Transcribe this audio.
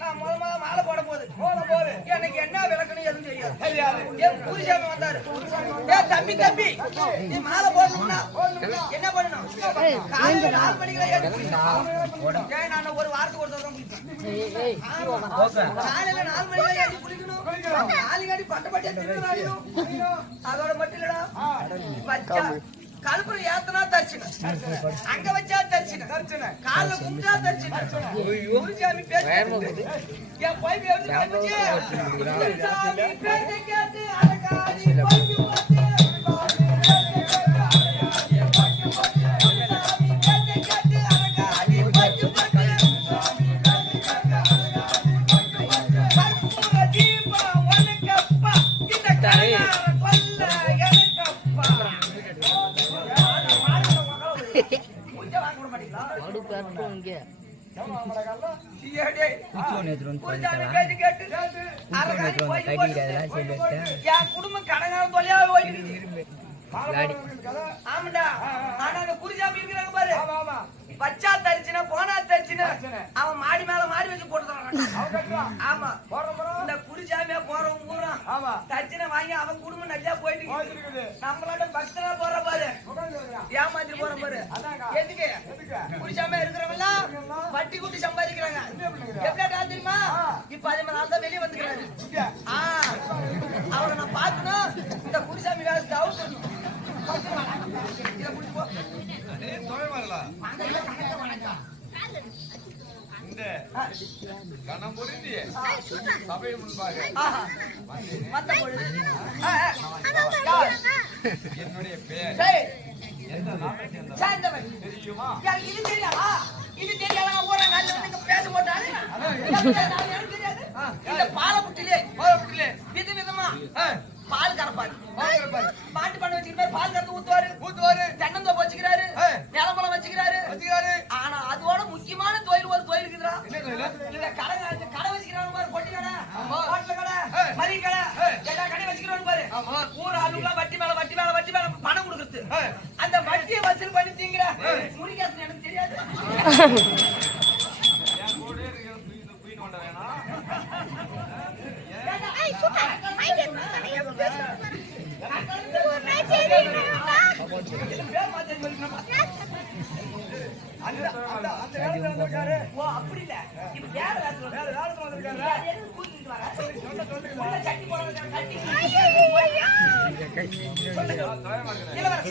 நான் முதல்ல மாலை போட போகுது எனக்கு என்ன விளக்கணும் எதுவும் தெரியாது. என் குருசாமி வந்தாரு. தம்பி தம்பி நீ மாலை போடணும்னா என்ன பண்ணணும்? காலையில 4 மணிக்கு நான் ஒரு வாரத்துக்கு ஒரு தடவை குளிப்பேன். காலையில 4 மணிக்கு குளிக்கணும். நாளைக்கு பட்டப்பட்டியா அதோட மட்டும் இல்லடா பச்சா கல்புரை ஏத்தனா தரிசன அங்க வச்சா தரிசன கால கும்பிட்டா தரிசன குருசாமி பேச்சு என் போய் குருசாமி பேச்சு கேட்டு அழகாடி போய் குடும்பம் கடங்காலம் தொல்லையா போயிட்டு ஆமாண்டா. ஆனா அந்த குருசாமி இருக்கிறாங்க பாரு, பச்சா தரிச்சுனா போனா தரிச்சுனா அவன் மாடி மேல மாடி வச்சு போட்டுறான். ஆமா இந்த குருசாமியா போறவங்க பூரா தரிச்சனை வாங்கி அவன் குடும்பம் நல்லா போயிட்டு நம்மளோட பக்தனா போற பாரு, ஏமாத்தி போற பாரு. எதுக்கு குருசாமியா இருக்கிறவங்க வட்டி கூட்டி சம்பாதிக்கிறாங்க. எப்படியா தெரியுமா? இப்ப அதே மாதிரி நான் தான் வெளியே வந்துக்கிறாரு. அவரை நான் பாக்கணும். இந்த குருசாமி வேலை தவிர்க்கணும். என்னுடைய பேர் இது தெரியாதா? இது தெரியாத பேச போட்டாரு. இந்த பாலப்புட்டிலே வித விதமா பால் கறப்பாரு. மாட்டு பண்ண வச்சுக்கிறாரு, பால் கறந்து ஊத்துவாரு. தென்னந்தோப்பு வச்சுக்கிறாரு, நிலம்பலம் வச்சுக்கிறாரு. ஆனா அதோட முக்கியமான தொழில் ஒரு தொழில் இருக்குதா? இந்த கடை வச்சுக்கிறாங்க பாரு, பொட்டி கடை, ஹோட்டல் கடை, மளிகை கடை, எல்லா கடையும் வச்சுக்கிறாங்க பாரு. ஊர் ஆளுங்களா வட்டி மேல பணம் கொடுக்குறது. அந்த வட்டியை வசூல் பண்ணி தீங்கிற முனிகாசன் எனக்கு தெரியாது. அப்படி இல்ல, இப்ப வேற வேலை